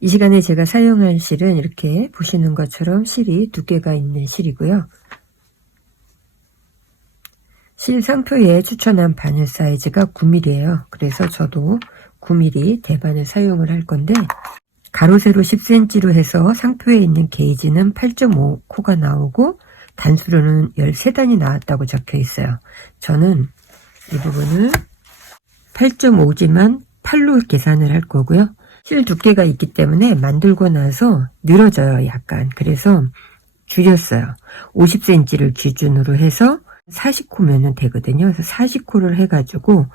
이 시간에 제가 사용할 실은 이렇게 보시는 것처럼 실이 두께가 있는 실이고요. 실 상표에 추천한 바늘 사이즈가 9mm예요. 그래서 저도 9mm 대바늘 사용을 할 건데, 가로 세로 10cm로 해서 상표에 있는 게이지는 8.5코가 나오고 단수로는 13단이 나왔다고 적혀 있어요. 저는 이 부분을 8.5지만 8로 계산을 할 거고요. 실 두께가 있기 때문에 만들고 나서 늘어져요, 약간. 그래서 줄였어요. 50cm를 기준으로 해서 40코면 되거든요. 그래서 40코를 해가지고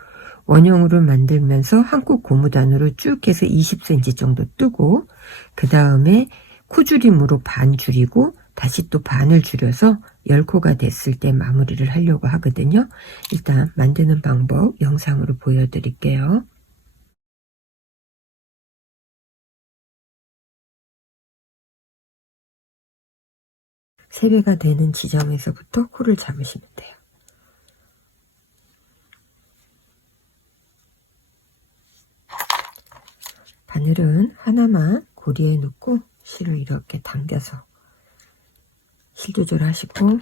원형으로 만들면서 한국 고무단으로 쭉 해서 20cm 정도 뜨고, 그 다음에 코줄임으로 반 줄이고 다시 또 반을 줄여서 10코가 됐을 때 마무리를 하려고 하거든요. 일단 만드는 방법 영상으로 보여드릴게요. 세 배가 되는 지점에서부터 코를 잡으시면 돼요. 바늘은 하나만 고리에 놓고 실을 이렇게 당겨서 실 조절하시고,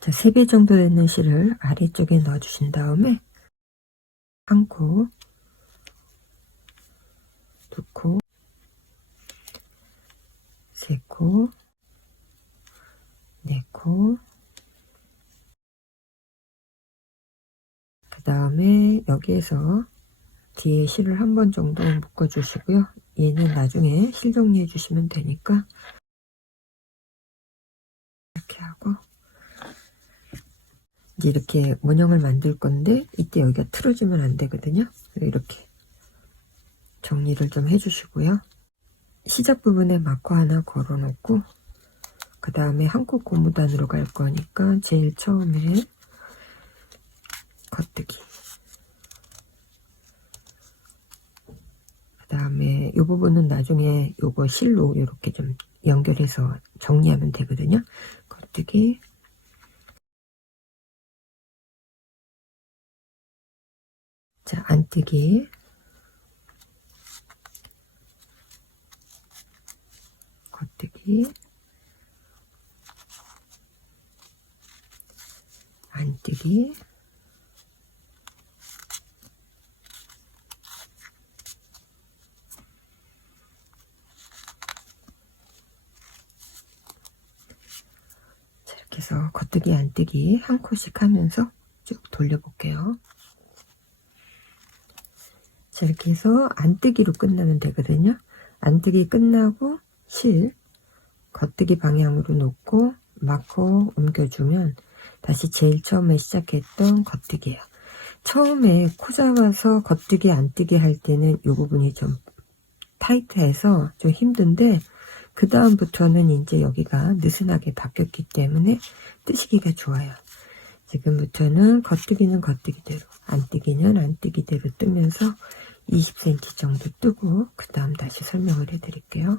자, 3배 정도 되는 실을 아래쪽에 넣어주신 다음에 한 코, 두 코, 세 코, 네 코, 그 다음에 여기에서 뒤에 실을 한 번 정도 묶어 주시고요. 얘는 나중에 실 정리해 주시면 되니까 이렇게 하고, 이제 이렇게 원형을 만들 건데 이때 여기가 틀어지면 안 되거든요. 이렇게 정리를 좀 해주시고요. 시작 부분에 마커 하나 걸어 놓고, 그 다음에 한국 고무단으로 갈 거니까 제일 처음에 겉뜨기, 그 다음에 이 부분은 나중에 요거 실로 이렇게 좀 연결해서 정리하면 되거든요. 겉뜨기, 자, 안뜨기, 겉뜨기, 안뜨기, 자, 이렇게 해서 겉뜨기 안뜨기 한 코씩 하면서 쭉 돌려볼게요. 자, 이렇게 해서 안뜨기로 끝나면 되거든요. 안뜨기 끝나고 실 겉뜨기 방향으로 놓고 마커 옮겨주면 다시 제일 처음에 시작했던 겉뜨기예요. 처음에 코 잡아서 겉뜨기 안뜨기 할 때는 이 부분이 좀 타이트해서 좀 힘든데, 그 다음부터는 이제 여기가 느슨하게 바뀌었기 때문에 뜨시기가 좋아요. 지금부터는 겉뜨기는 겉뜨기대로, 안뜨기는 안뜨기대로 뜨면서 20cm 정도 뜨고, 그 다음 다시 설명을 해드릴게요.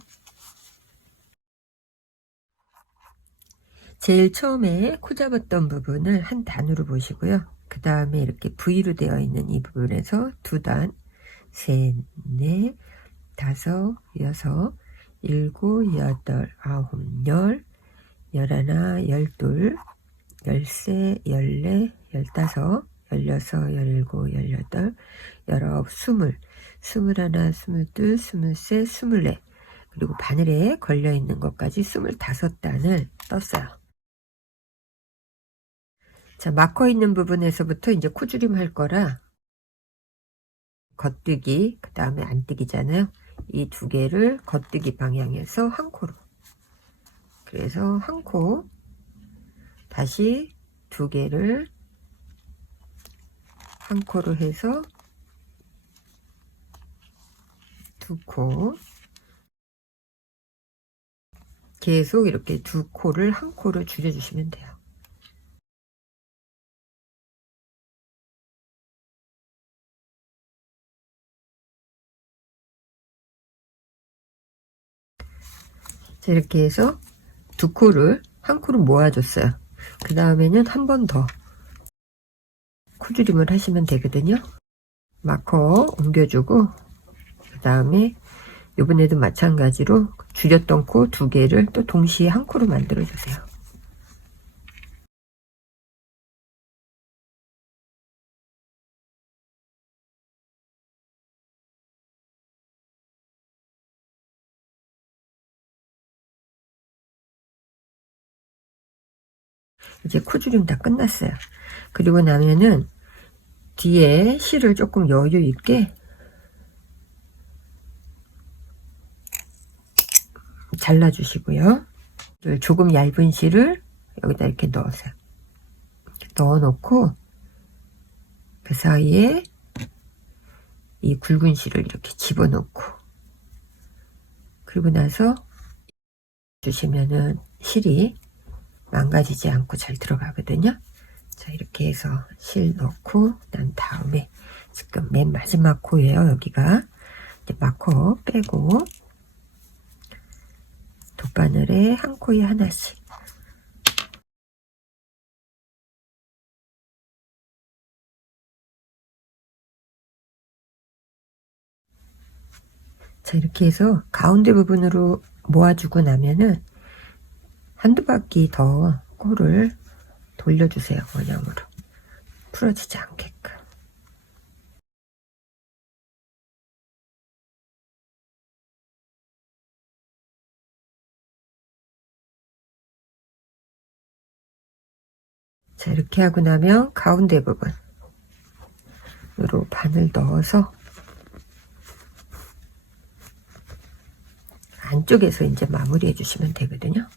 제일 처음에 코 잡았던 부분을 한 단으로 보시고요. 그 다음에 이렇게 V로 되어 있는 이 부분에서 2단, 셋, 넷, 다섯, 여섯, 일곱, 여덟, 아홉, 열, 열하나, 열둘, 열세, 열네, 열다섯, 열여섯, 열일곱, 열여덟, 열아홉, 스물, 스물하나, 스물둘, 스물셋, 스물넷, 그리고 바늘에 걸려있는 것까지 25단을 떴어요. 자, 마커 있는 부분에서부터 이제 코줄임 할 거라 겉뜨기, 그 다음에 안뜨기잖아요. 이 두 개를 겉뜨기 방향에서 한 코로, 그래서 한 코, 다시 두 개를 한 코로 해서 두 코, 계속 이렇게 두 코를 한 코로 줄여주시면 돼요. 자, 이렇게 해서 두 코를 한 코로 모아줬어요. 그 다음에는 한 번 더 코줄임을 하시면 되거든요. 마커 옮겨주고, 그 다음에 이번에도 마찬가지로 줄였던 코 2개를 또 동시에 한 코로 만들어 주세요. 이제 코줄임 다 끝났어요. 그리고 나면은 뒤에 실을 조금 여유 있게 잘라 주시고요. 조금 얇은 실을 여기다 이렇게 넣으세요. 넣어 놓고 그 사이에 이 굵은 실을 이렇게 집어 넣고, 그리고 나서 주시면은 실이 망가지지 않고 잘 들어가거든요. 자, 이렇게 해서 실 넣고 난 다음에 지금 맨 마지막 코예요. 여기가 이제 마커 빼고 돗바늘에 한 코에 하나씩. 자, 이렇게 해서 가운데 부분으로 모아주고 나면은 한두 바퀴 더 코를 돌려주세요. 원형으로 풀어지지 않게끔. 자, 이렇게 하고 나면 가운데 부분으로 바늘 넣어서 안쪽에서 이제 마무리해 주시면 되거든요.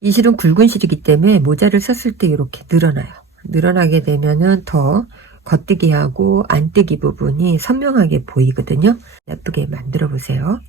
이 실은 굵은 실이기 때문에 모자를 썼을 때 이렇게 늘어나요. 늘어나게 되면은 더 겉뜨기하고 안뜨기 부분이 선명하게 보이거든요. 예쁘게 만들어 보세요.